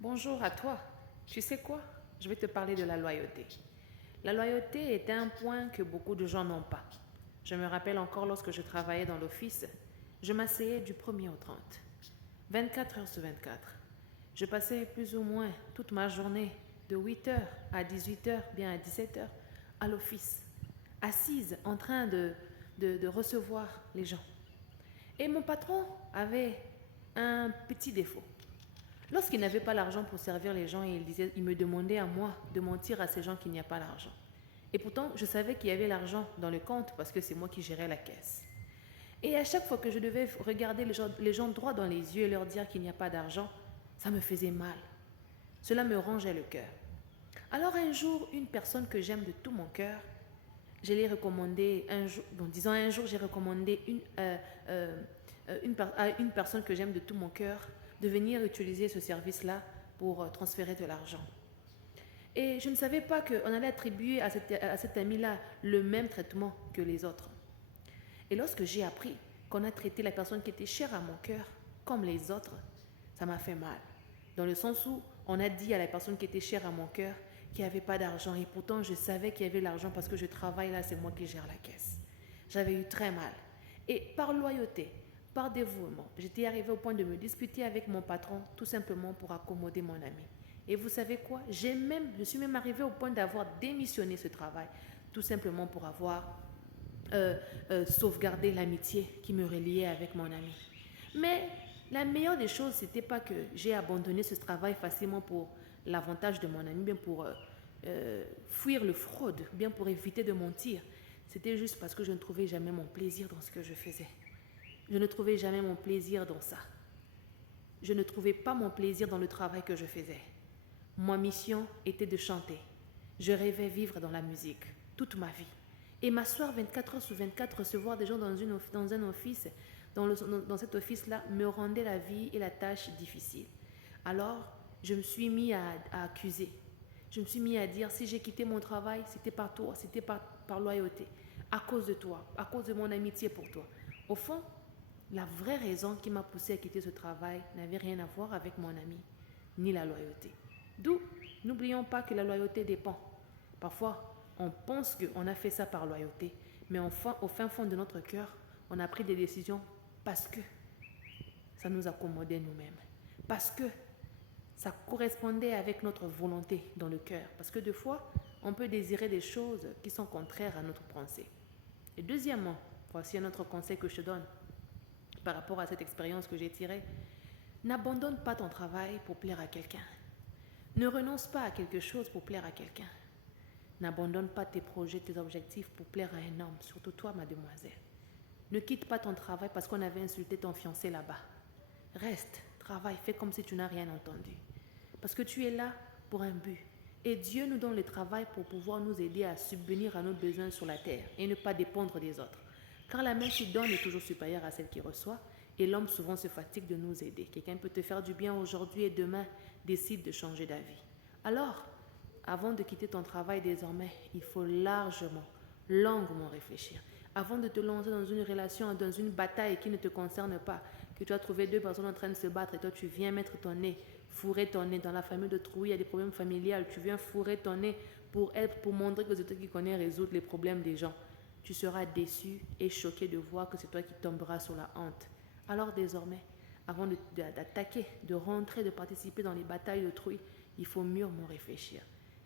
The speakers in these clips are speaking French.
Bonjour à toi. Tu sais quoi? Je vais te parler de la loyauté. La loyauté est un point que beaucoup de gens n'ont pas. Je me rappelle encore lorsque je travaillais dans l'office, je m'asseyais du 1er au 30, 24 heures sur 24. Je passais plus ou moins toute ma journée de 8 heures à 18 heures, bien à 17 heures, à l'office, assise en train de recevoir les gens. Et mon patron avait un petit défaut. Lorsqu'il n'avait pas l'argent pour servir les gens, il me demandait à moi de mentir à ces gens qu'il n'y a pas l'argent. Et pourtant, je savais qu'il y avait l'argent dans le compte parce que c'est moi qui gérais la caisse. Et à chaque fois que je devais regarder les gens droit dans les yeux et leur dire qu'il n'y a pas d'argent, ça me faisait mal. Cela me rongeait le cœur. Alors un jour, une personne que j'aime de tout mon cœur, je l'ai recommandé un jour, disons un jour, j'ai recommandé à une personne que j'aime de tout mon cœur de venir utiliser ce service-là pour transférer de l'argent. Et je ne savais pas qu'on allait attribuer à cet ami-là le même traitement que les autres. Et lorsque j'ai appris qu'on a traité la personne qui était chère à mon cœur comme les autres, ça m'a fait mal. Dans le sens où on a dit à la personne qui était chère à mon cœur qu'il n'y avait pas d'argent. Et pourtant, je savais qu'il y avait l'argent parce que je travaille là, c'est moi qui gère la caisse. J'avais eu très mal. Et par loyauté, par dévouement, j'étais arrivée au point de me disputer avec mon patron tout simplement pour accommoder mon ami. Et vous savez quoi? Je suis même arrivée au point d'avoir démissionné ce travail tout simplement pour avoir sauvegardé l'amitié qui me reliait avec mon ami. Mais la meilleure des choses, c'était pas que j'ai abandonné ce travail facilement pour l'avantage de mon ami, bien pour fuir le fraude, bien pour éviter de mentir. C'était juste parce que je ne trouvais jamais mon plaisir dans ce que je faisais. Je ne trouvais jamais mon plaisir dans ça. Je ne trouvais pas mon plaisir dans le travail que je faisais. Ma mission était de chanter. Je rêvais vivre dans la musique toute ma vie. Et m'asseoir 24 heures sur 24, recevoir des gens dans un office, dans cet office-là, me rendait la vie et la tâche difficile. Alors, je me suis mis à accuser. Je me suis mis à dire, si j'ai quitté mon travail, c'était par toi, c'était par loyauté, à cause de toi, à cause de mon amitié pour toi. Au fond, la vraie raison qui m'a poussé à quitter ce travail n'avait rien à voir avec mon ami, ni la loyauté. D'où, n'oublions pas que la loyauté dépend. Parfois, on pense qu'on a fait ça par loyauté, mais enfin, au fin fond de notre cœur, on a pris des décisions parce que ça nous accommodait nous-mêmes, parce que ça correspondait avec notre volonté dans le cœur, parce que des fois, on peut désirer des choses qui sont contraires à notre pensée. Et deuxièmement, voici un autre conseil que je te donne par rapport à cette expérience que j'ai tirée. N'abandonne pas ton travail pour plaire à quelqu'un. Ne renonce pas à quelque chose pour plaire à quelqu'un. N'abandonne pas tes projets, tes objectifs pour plaire à un homme, surtout toi, mademoiselle. Ne quitte pas ton travail parce qu'on avait insulté ton fiancé là-bas. Reste, travaille, fais comme si tu n'as rien entendu. Parce que tu es là pour un but. Et Dieu nous donne le travail pour pouvoir nous aider à subvenir à nos besoins sur la terre et ne pas dépendre des autres. Car la main qui donne est toujours supérieure à celle qui reçoit et l'homme souvent se fatigue de nous aider. Quelqu'un peut te faire du bien aujourd'hui et demain décide de changer d'avis. Alors, avant de quitter ton travail désormais, il faut largement, longuement réfléchir. Avant de te lancer dans une relation, dans une bataille qui ne te concerne pas, que tu as trouvé deux personnes en train de se battre et toi tu viens mettre ton nez, fourrer ton nez dans la famille de Trouille, il y a des problèmes familiaux, tu viens fourrer ton nez pour montrer que c'est toi qui connais résoudre les problèmes des gens. Tu seras déçu et choqué de voir que c'est toi qui tomberas sur la honte. Alors désormais, avant d'attaquer, de rentrer, de participer dans les batailles d'autrui, il faut mûrement réfléchir.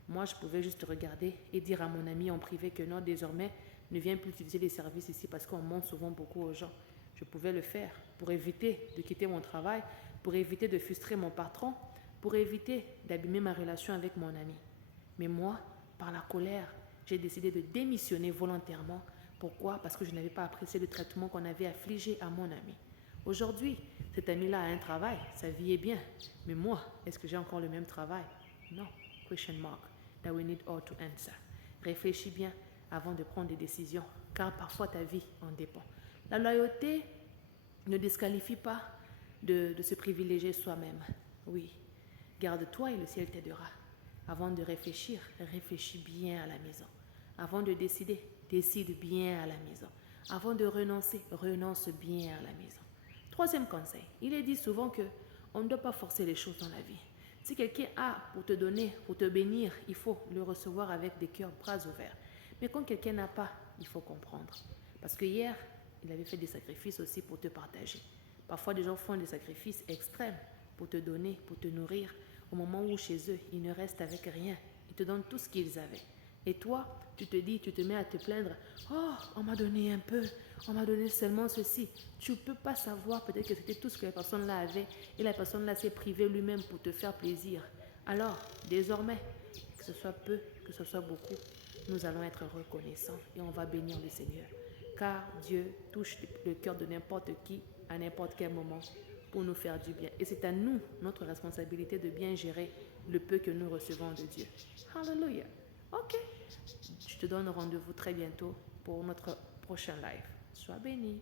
Moi, je pouvais juste regarder et dire à mon ami en privé que non, désormais, ne viens plus utiliser les services ici parce qu'on ment souvent beaucoup aux gens. Je pouvais le faire pour éviter de quitter mon travail, pour éviter de frustrer mon patron, pour éviter d'abîmer ma relation avec mon ami. Mais moi, par la colère, j'ai décidé de démissionner volontairement. Pourquoi? Parce que je n'avais pas apprécié le traitement qu'on avait affligé à mon ami. Aujourd'hui, cet ami-là a un travail, sa vie est bien. Mais moi, est-ce que j'ai encore le même travail? Non. Question mark. That we need all to answer. Réfléchis bien avant de prendre des décisions, car parfois ta vie en dépend. La loyauté ne disqualifie pas de se privilégier soi-même. Oui, garde-toi et le ciel t'aidera. Avant de réfléchir, réfléchis bien à la maison. Avant de décider, décide bien à la maison. Avant de renoncer, renonce bien à la maison. Troisième conseil, il est dit souvent que on ne doit pas forcer les choses dans la vie. Si quelqu'un a pour te donner, pour te bénir, il faut le recevoir avec des cœurs bras ouverts. Mais quand quelqu'un n'a pas, il faut comprendre. Parce que hier, il avait fait des sacrifices aussi pour te partager. Parfois, des gens font des sacrifices extrêmes pour te donner, pour te nourrir. Au moment où chez eux, ils ne restent avec rien. Ils te donnent tout ce qu'ils avaient. Et toi, tu te dis, tu te mets à te plaindre. Oh, on m'a donné un peu. On m'a donné seulement ceci. Tu ne peux pas savoir peut-être que c'était tout ce que la personne là avait. Et la personne là s'est privée lui-même pour te faire plaisir. Alors, désormais, que ce soit peu, que ce soit beaucoup, nous allons être reconnaissants et on va bénir le Seigneur. Car Dieu touche le cœur de n'importe qui à n'importe quel moment pour nous faire du bien. Et c'est à nous, notre responsabilité de bien gérer le peu que nous recevons de Dieu. Hallelujah. Ok. Je te donne rendez-vous très bientôt pour notre prochain live. Sois béni.